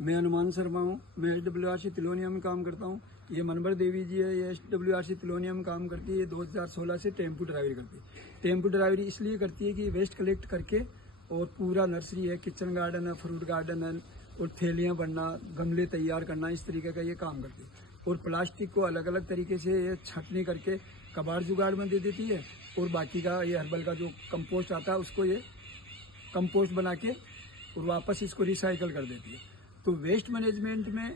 मैं हनुमान शर्मा हूँ। मैं HWRC तिलोनिया में काम करता हूँ। ये मनबर देवी जी है, ये HWRC तिलोनिया में काम करती है। ये 2016 से टेम्पू ड्राइवरी करती है। टेम्पू ड्राइवरी इसलिए करती है कि वेस्ट कलेक्ट करके और पूरा नर्सरी है, किचन गार्डन है, फ्रूट गार्डन है और थैलियाँ बनना, गमले तैयार करना, इस तरीके का ये काम करती है। और प्लास्टिक को अलग अलग तरीके से ये छटनी करके कबाड़ जुगाड़ में दे देती है और बाकी का ये हर्बल का जो कंपोस्ट आता है उसको ये कंपोस्ट बना के और वापस इसको रिसाइकल कर देती है। तो वेस्ट मैनेजमेंट में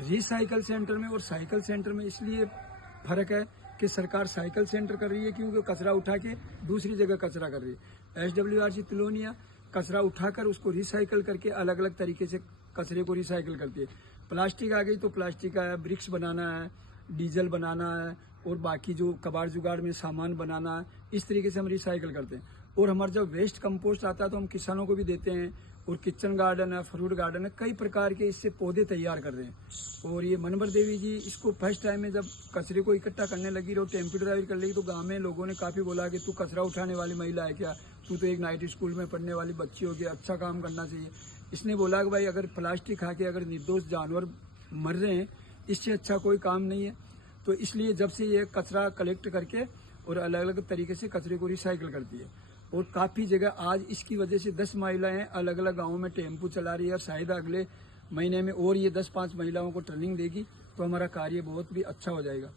रिसाइकल सेंटर में और साइकिल सेंटर में इसलिए फर्क है कि सरकार साइकिल सेंटर कर रही है क्योंकि कचरा उठा के दूसरी जगह कचरा कर रही है। HWRC तिलोनिया कचरा उठाकर उसको रिसाइकल करके अलग अलग तरीके से कचरे को रिसाइकल करती है। प्लास्टिक आ गई तो प्लास्टिक का है, ब्रिक्स बनाना है, डीजल बनाना है और बाकी जो कबाड़ जुगाड़ में सामान बनाना है, इस तरीके से हम रिसाइकल करते हैं। और हमारा जब वेस्ट कंपोस्ट आता है तो हम किसानों को भी देते हैं। और किचन गार्डन है, फ्रूट गार्डन है, कई प्रकार के इससे पौधे तैयार कर रहे हैं। और ये मनबर देवी जी इसको फर्स्ट टाइम में जब कचरे को इकट्ठा करने लगी और टेम्पो ड्राइवरी कर लगी तो गांव में लोगों ने काफी बोला कि तू कचरा उठाने वाली महिला है क्या, तू तो एक नाइट स्कूल में पढ़ने वाली बच्ची हो गई, अच्छा काम करना चाहिए। इसने बोला कि भाई अगर प्लास्टिक खा के अगर निर्दोष जानवर मर रहे हैं, इससे अच्छा कोई काम नहीं है। तो इसलिए जब से ये कचरा कलेक्ट करके और अलग अलग तरीके से कचरे को रिसाइकिल करती है। और काफ़ी जगह आज इसकी वजह से 10 महिलाएं अलग अलग गाँवों में टेम्पू चला रही है और शायद अगले महीने में और ये 10-5 महिलाओं को ट्रेनिंग देगी तो हमारा कार्य बहुत भी अच्छा हो जाएगा।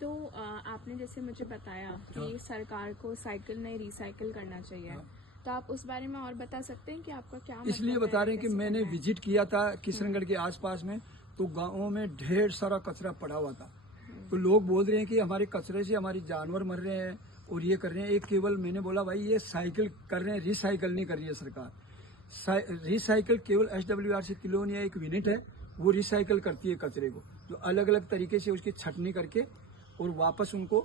तो आपने जैसे मुझे बताया कि सरकार को साइकिल नहीं रिसाइकिल करना चाहिए, तो आप उस बारे में और बता सकते हैं कि आपका क्या मतलब इसलिए बता रहे हैं कि मैंने विजिट किया था किशनगढ़ के आसपास में, तो गाँवों में ढेर सारा कचरा पड़ा हुआ था। तो लोग बोल रहे हैं कि हमारे कचरे से हमारी जानवर मर रहे हैं और ये कर रहे हैं। एक केवल मैंने बोला भाई ये साइकिल कर रहे हैं, रिसाइकिल नहीं कर रही है सरकार। रिसाइकिल केवल HWRC तिलोनिया एक यूनिट है, वो रिसाइकिल करती है कचरे को, जो अलग अलग तरीके से उसकी छटनी करके और वापस उनको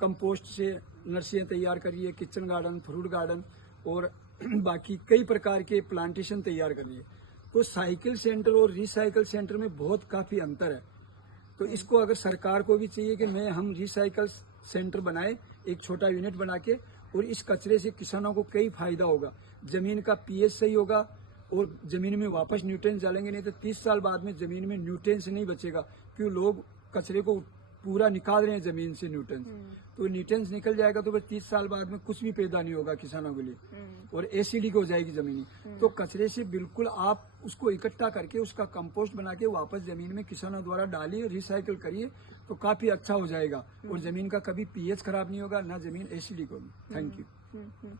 कंपोस्ट से नर्सरियाँ तैयार कर रही है, किचन गार्डन, फ्रूट गार्डन और बाकी कई प्रकार के प्लांटेशन तैयार कर रही है। तो साइकिल सेंटर और रिसाइकिल सेंटर में बहुत काफ़ी अंतर है। तो इसको अगर सरकार को भी चाहिए कि हम रिसाइकल सेंटर बनाए, एक छोटा यूनिट बना के, और इस कचरे से किसानों को कई फायदा होगा। जमीन का pH सही होगा और जमीन में वापस न्यूट्रिएंट्स डालेंगे, नहीं तो 30 साल बाद में जमीन में न्यूट्रिएंट्स नहीं बचेगा क्यों लोग कचरे को पूरा निकाल रहे हैं जमीन से न्यूट्रिएंट्स। तो न्यूट्रिएंट्स निकल जाएगा तो फिर 30 साल बाद में कुछ भी पैदा नहीं होगा किसानों के लिए और एसिडिक हो जाएगी जमीनी। तो कचरे से बिल्कुल आप उसको इकट्ठा करके उसका कंपोस्ट बना के वापस जमीन में किसानों द्वारा डालिए, रिसाइकिल करिए तो काफी अच्छा हो जाएगा और जमीन का कभी pH खराब नहीं होगा, ना जमीन एसिडिक होगी। Thank you.